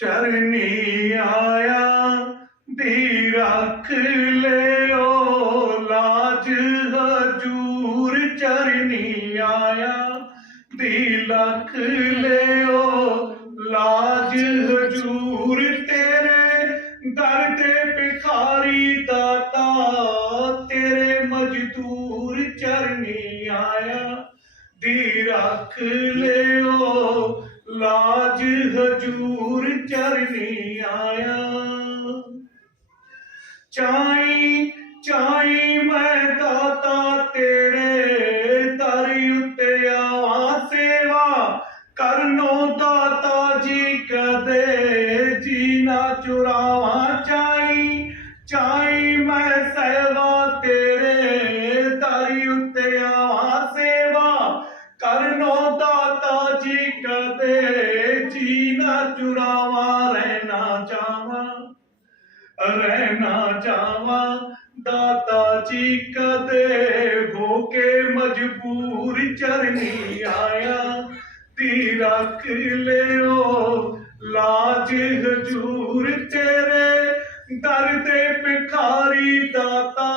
ਚਰਨੀ ਆਇਆ ਦੀ ਰੱਖ ਲਿਓ, ਲਾਜ ਹਜੂਰ ਚਰਨੀ ਆਇਆ। ਦੀ ਲੱਖ ਲਿਓ, ਲਾਜ ਹਜੂਰ, ਤੇਰੇ ਦਰ ਤੇ ਭਿਖਾਰੀ ਦਾਤਾ, ਤੇਰੇ ਮਜ਼ਦੂਰ ਚਰਨੀ ਆਇਆ। ਦੀ ਰੱਖ ਲਿਓ ਲਾਜ ਹਜੂਰ ਚਰਨੀ ਆਇਆ। ਚਾਈ ਚਾਈ, ਮੈਂ ਦਾਤਾ ਤੇਰੇ ਤਾਰੀ ਉੱਤੇ ਆਵਾਂ। ਸੇਵਾ ਕਰਨੋ ਦਾਤਾ ਜੀ ਕਦੇ ਜੀ ਨਾ ਚੁਰਾਵਾਂ। ਕਦੇ ਜੀ ਨਾ ਚੁਰਾਵਾਂ, ਰਹਿਣਾ ਚਾਹਾਂ ਰਹਿਣਾ ਚਾਹਾਂ। ਦਾਤਾ ਜੀ ਕਦੇ ਹੋ ਕੇ ਮਜਬੂਰ ਚਰਨੀ ਆਇਆ। ਤੀ ਰੱਖ ਲਿਓ ਲਾਜ ਹਜੂਰ ਤੇਰੇ। ਦਰ ਦੇ ਭਿਖਾਰੀ ਦਾਤਾ,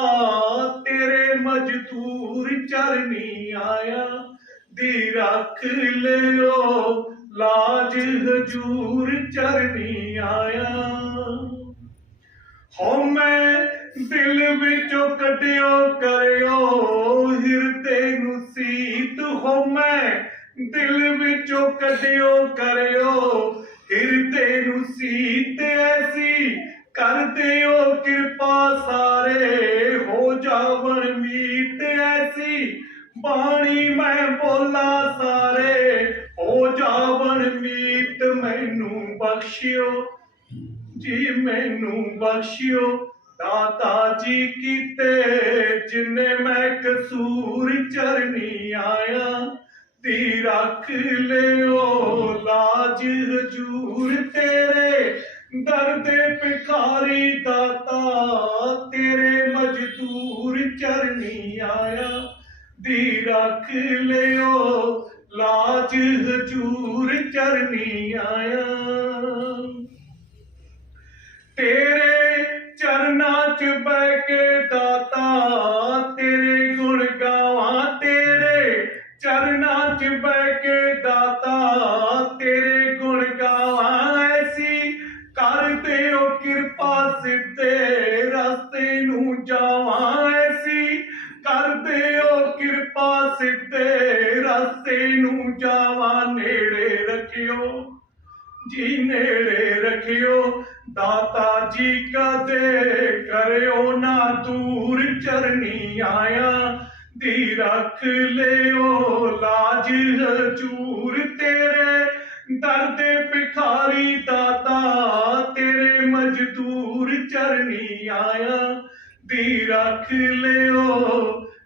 ਤੇਰੇ ਮਜਦੂਰ ਚਰਨੀ ਆਇਆ। ਦੀ ਰੱਖ ਲਿਓ। ਲਾਜ ਹਜੂਰ ਚਰਨੀ ਆਇਆ। ਹੋ ਮੈਂ ਦਿਲ ਵਿੱਚੋਂ ਕੱਢਿਓ, ਕਰਿਓ ਹਿਰਦੇ ਨੂੰ ਸੀਤ। ਹੋ ਮੈਂ ਦਿਲ ਵਿੱਚੋਂ ਕੱਢਿਓ, ਕਰਿਓ ਹਿਰਦੇ ਨੂੰ ਸੀਤ। ਐਸੀ ਕਰ ਦਿਓ ਕਿਰਪਾ ਸਾਰੇ। ਬਾਣੀ ਮੈਂ ਬੋਲਾ ਸਾਰੇ, ਹੋ ਜਾਵਣ ਮੀਤ ਮੈਨੂੰ ਬਖਸ਼ਿਓ। ਜੀ ਮੈਨੂੰ ਬਖਸ਼ਿਓ, ਦਾਤਾ ਜੀ ਕੀਤੇ, ਜਿਨੇ ਮੈਂ ਕਸੂਰ ਚਰਨੀ ਆਇਆ। ਦੀ ਰੱਖ ਲਿਓ, ਲਾਜ ਹਜੂਰ ਤੇਰੇ। ਦਰ ਦੇ ਭਿਖਾਰੀ ਦਾਤਾ, ਤੇਰੇ ਮਜ਼ਦੂਰ ਚਰਨੀ ਆਇਆ। ਦੀ ਰੱਖ ਲਿਓ। ਲਾਜ ਹਜੂਰ ਚਰਨੀ ਆਇਆ। ਤੇਰੇ ਚਰਨਾਂ 'ਚ ਬਹਿ ਕੇ ਦਾਤਾ, ਤੇਰੇ ਗੁਣ ਗਾਵਾਂ। ਤੇਰੇ ਚਰਨਾਂ 'ਚ ਬਹਿ ਕੇ ਦਾਤਾ, ਤੇਰੇ ਗੁਣ ਗਾਵਾਂ। ਐਸੀ ਕਰ ਦਿਓ ਕਿਰਪਾ ਸਿੱਧੇ ਰਸਤੇ ਨੂੰ ਜਾ ਕਿਰਪਾ ਸਿੱਧੇ ਰਸਤੇ ਨੂੰ ਜਾਵਾ ਨੇੜੇ ਰੱਖਿਓ। ਜੀ ਨੇੜੇ ਰੱਖਿਓ, ਦਾਤਾ ਜੀ ਕਦੇ ਕਰਿਓ ਨਾ ਦੂਰ ਚਰਨੀ ਆਇਆ। ਦੀ ਰੱਖ ਲਿਓ ਲਾਜ ਹਜੂਰ ਤੇਰੇ। ਦਰ ਭਿਖਾਰੀ ਦਾਤਾ ਤੇਰੇ ਮਜ਼ਦੂਰ ਚਰਨੀ ਆਇਆ। ਦੀ ਰੱਖ ਲਿਓ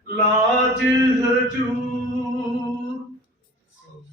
ਲਾਜ ਹਜੂਰ